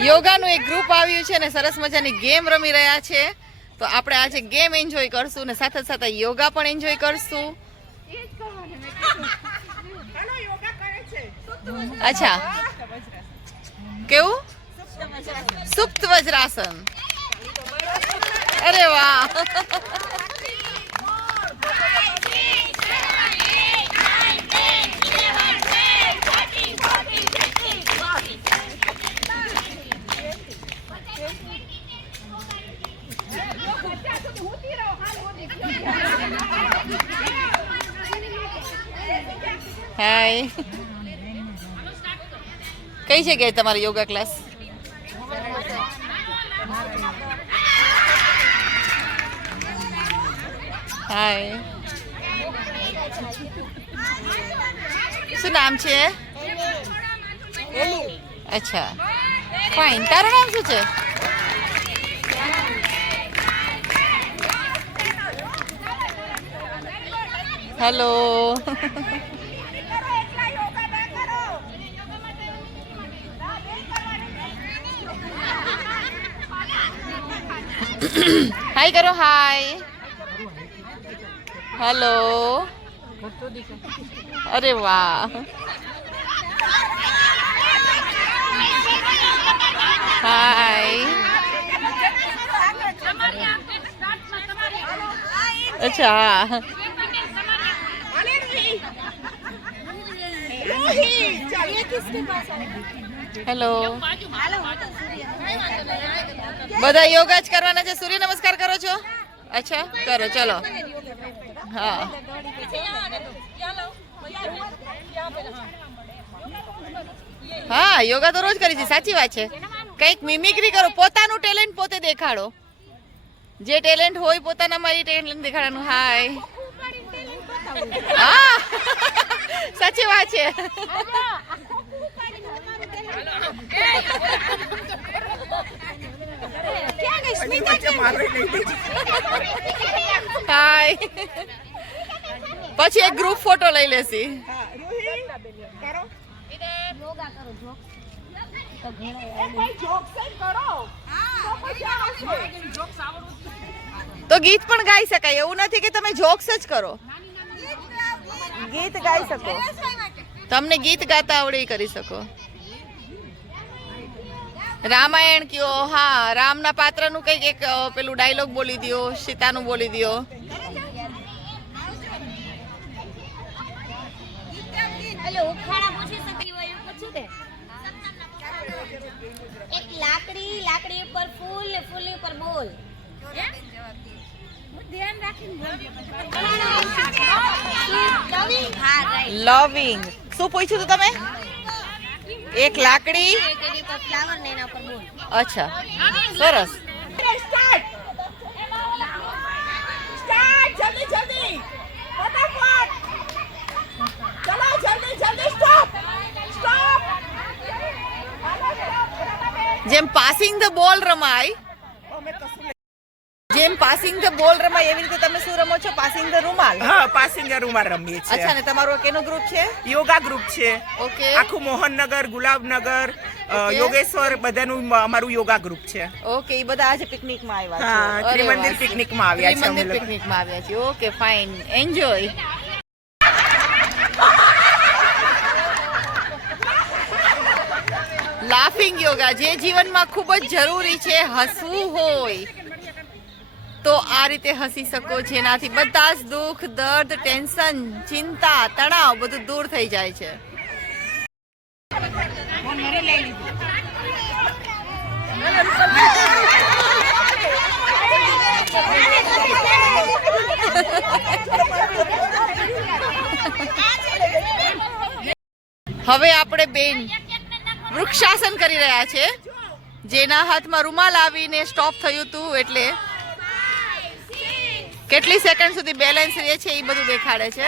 યોગાનું એક ગ્રુપ આવ્યું છે ને સરસ મજાની ગેમ રમી રહ્યા છે. તો આપણે આજે ગેમ એન્જોય કરશું ને સાથે સાથે યોગા પણ એન્જોય કરશું. અચ્છા, કેવું? સુપ્ત વજ્રાસન. અરે વાહ. હાય, કઈ જગ્યાએ તમારો યોગા ક્લાસ? હાય, શું નામ છે? અચ્છા, ફાઇન. તારું નામ શું છે? હેલો. હાય કરો. હાય, હેલો. અરે વાહ. હાય. અચ્છા, હેલો. બધા યોગા જ કરવાના છે? સૂર્ય નમસ્કાર કરો છો? અચ્છા, કરો. ચલો. હા, હા, યોગા તો રોજ કરી છે. સાચી વાત છે. કંઈક મિમિક્રી કરો. પોતાનું ટેલેન્ટ પોતે દેખાડો. જે ટેલેન્ટ હોય પોતાનામાં એ ટેલેન્ટ દેખાડવાનું. હાય. હા, સાચી વાત છે. હાય. પછી એક ગ્રુપ ફોટો લઈ લેસી. તો ગીત પણ ગાઈ શકાય. એવું નથી કે તમે જોક્સ જ કરો. ગીત ગાઈ શકો. તમને ગીત ગાતા આવડે એ કરી શકો. રામાયણ કયો. હા, રામના પાત્રનું કંઈક એક પેલું ડાયલોગ બોલી દો. સીતાનું બોલી દો. એક લાકડી, લાકડી ઉપર ફૂલ, ફૂલ ઉપર બોલ. લવિંગ. શું પૂછ્યું તું તમે? એક લાકડી. ફ્લાવર ને એના ઉપર બોલ. અચ્છા, સરસ. જેમ પાસિંગ ધ બોલ રમાય, જેમ પાસિંગ ધ બોલ રમાય એવી રીતે તમે શું રમો છો? પાસિંગ ધ રૂમાલ. હા, પાસિંગ ધ રૂમાલ રમીએ છીએ. અચ્છા, ને તમારો કેનો ગ્રુપ છે? યોગા ગ્રુપ છે. ઓકે. આખું મોહનનગર, ગુલાબનગર, યોગેશ્વર બધાનું અમારું યોગા ગ્રુપ છે. ઓકે, એ બધા આજે પિકનિકમાં આવ્યા છે. હા, ત્રિમંદિર પિકનિકમાં આવ્યા છે. ત્રિમંદિર પિકનિકમાં આવ્યા છે. Okay, fine. Enjoy. Laughing yoga, જે જીવનમાં ખૂબ જ જરૂરી છે. હસવું હોય તો આ રીતે હસી શકો, જેનાથી બધા જ દુઃખ, દર્દ, ટેન્શન, ચિંતા, તણાવ બધું દૂર થઈ જાય છે. હવે આપણે બેન વૃક્ષાસન કરી રહ્યા છે. જેના હાથમાં રૂમાલ આવીને સ્ટોપ થયું હતું, એટલે કેટલી સેકન્ડ સુધી બેલેન્સ રહે છે એ બધું દેખાડે છે.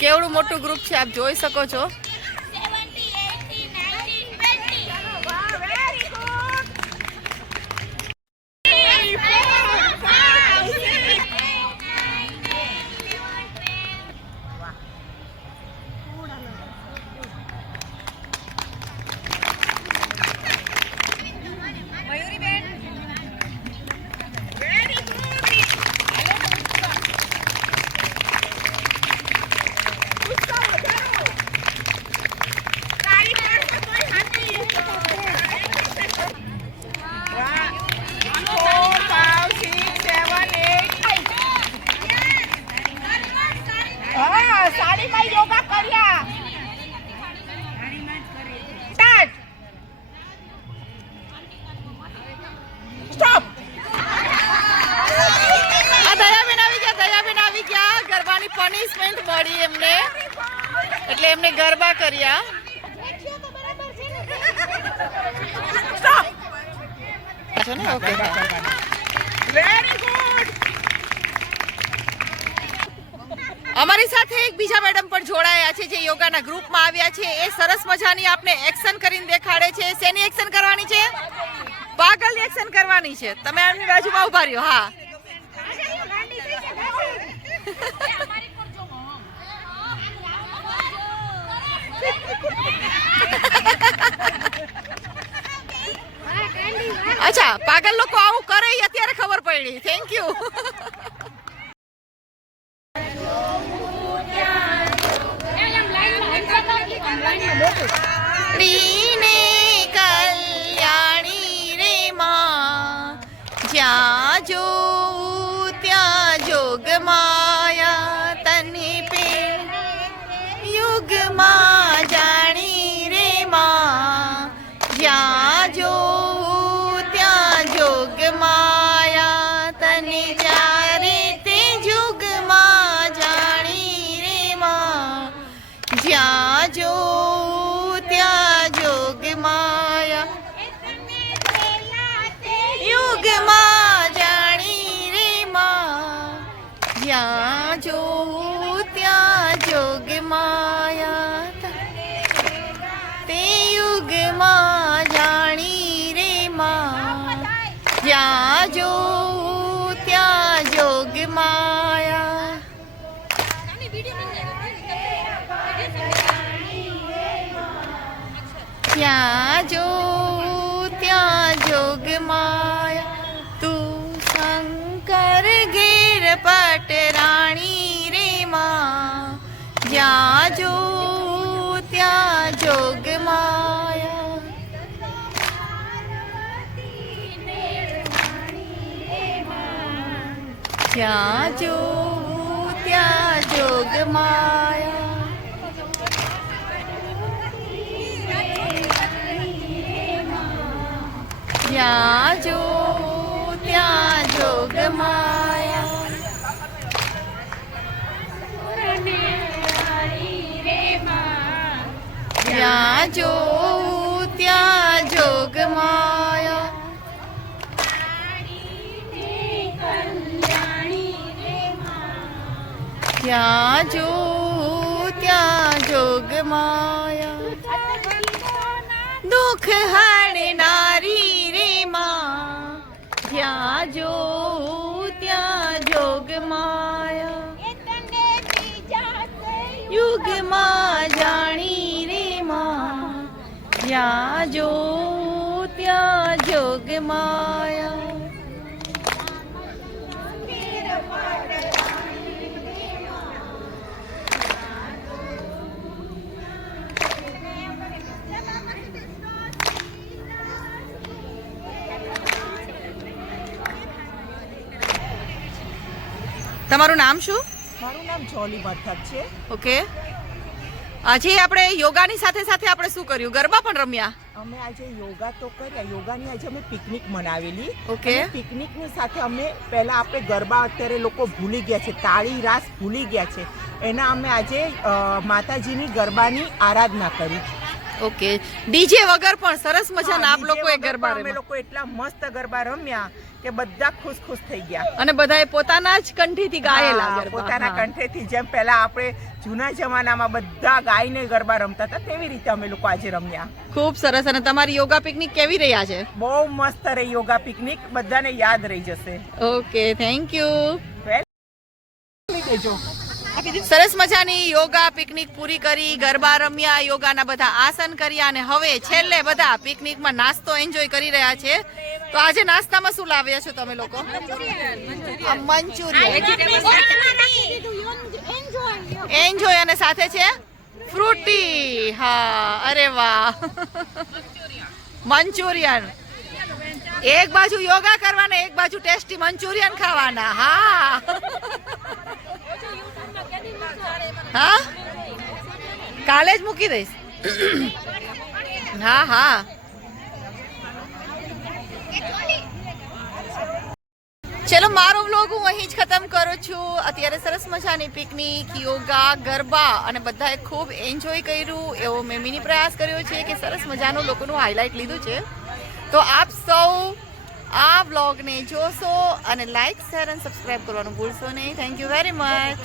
કેવડું મોટું ગ્રુપ છે, આપ જોઈ શકો છો. ગરબા કર્યા. છો ને? ઓકે. Very good. અમારી સાથે એક બીજા મેડમ પણ જોડાયા છે જે યોગાના ગ્રુપમાં આવ્યા છે. એ સરસ મજાની આપને એક્શન કરીને દેખાડે છે. શેની એક્શન કરવાની છે? પાગલની એક્શન કરવાની છે. તમે એમની બાજુમાં ઉભા રહ્યો. હા. અચ્છા, પાગલ લોકો આવું કરે એ અત્યારે ખબર પડી. Thank you. કલ્યાણી રે માં, જ્યાં જોઉં ત્યાં જોગ માયા તને પે યુગમાં જાણી રે માં, જ્યાં જોઉં ત્યાં જોગ માયા તને ચારે તે યુગમાં જાણી રે માં, જ્યાં જોઉં ત્યાં જોગ માયા યુગમાં જાણી રે માં, જ્યાં જોઉં ત્યાં જોગ માયા તે યુગમાં જાણી રે માં, જ્યાં જોઉં ત્યાં જોગ માયા. ત્યાં જોઉં ત્યાં જોગ માયા, તું શંકર ઘેર પટરાણી રે માં, જ્યાં જોઉં ત્યાં જોગ માયા. જ્યાં જોઉં ત્યાં જોગ માયા. જ્યાં જોઉં ત્યાં જોગ માયા. જ્યાં જોઉં ત્યાં જોગ માયા. જ્યાં જોઉં ત્યાં જોગ માયા. દુઃખ હરનારી રે માં, જ્યાં જોઉં ત્યાં જોગ માયા. યુગમાં જાણી રે માં, જ્યાં જોઉં ત્યાં જોગ માયા. તમારું નામ શું? મારું નામ જોલી મથક છે. ઓકે. આજે આપણે યોગાની સાથે સાથે આપણે શું કર્યું? ગરબા પણ રમ્યા. અમે આજે યોગા તો કર્યા. યોગાની આજે અમે પિકનિક મનાવેલી. ઓકે. પિકનિકની સાથે અમે પહેલા આપણે ગરબા અત્યારે લોકો ભૂલી ગયા છે, તાળી રાસ ભૂલી ગયા છે, એના અમે આજે માતાજીની ગરબાની આરાધના કરી. ઓકે. ડીજે વગર પણ સરસ મજાના આપ લોકોએ ગરબા અમે રમ્યા લોકો એટલા મસ્ત ગરબા રમ્યા કે બધા ખુશ થઈ ગયા. અને બધાએ પોતાના જ કંઠીથી ગાયેલા ગરબા. પોતાના કંઠેથી, જેમ પહેલા આપણે જૂના જમાનામાં બધા ગાઈને ગરબા રમતા હતા તેવી રીતે અમે લોકો આજે રમ્યા. ખૂબ સરસ. અને તમારી યોગા પિકનિક કેવી રહ્યા છે? બહુ મસ્ત રહી યોગા પિકનિક, બધાને યાદ રહી જશે. Okay, thank you. દેજો. સરસ મજાની યોગા પિકનિક પૂરી કરી, ગરબા રમ્યા, યોગાના બધા આસન કર્યા અને હવે છેલ્લે બધા પિકનિકમાં નાસ્તો એન્જોય કરી રહ્યા છે. તો આજે નાસ્તામાં શું લાવ્યા છો તમે લોકો? મંચુરિયન. એન્જોય. અને સાથે છે ફ્રૂટી. હા, અરે વાહ. મંચુરિયન. એક બાજુ યોગા કરવાના, એક બાજુ ટેસ્ટી મંચુરિયન ખાવાના. હા. હા, કાલે જ મૂકી દઈશ. હા હા. ચલો મારો વ્લોગ હું અહીં જ ખતમ કરું છું. અત્યારે સરસ મજાની પિકનિક, યોગા, ગરબા અને બધાએ ખૂબ એન્જોય કર્યું એવો મેં મિની પ્રયાસ કર્યો છે કે સરસ મજાનું લોકોનું હાઇલાઇટ લીધું છે. તો આપ સૌ આ વ્લોગને જોશો અને લાઇક, શેર અને સબસ્ક્રાઈબ કરવાનું ભૂલશો નહીં. Thank you very much.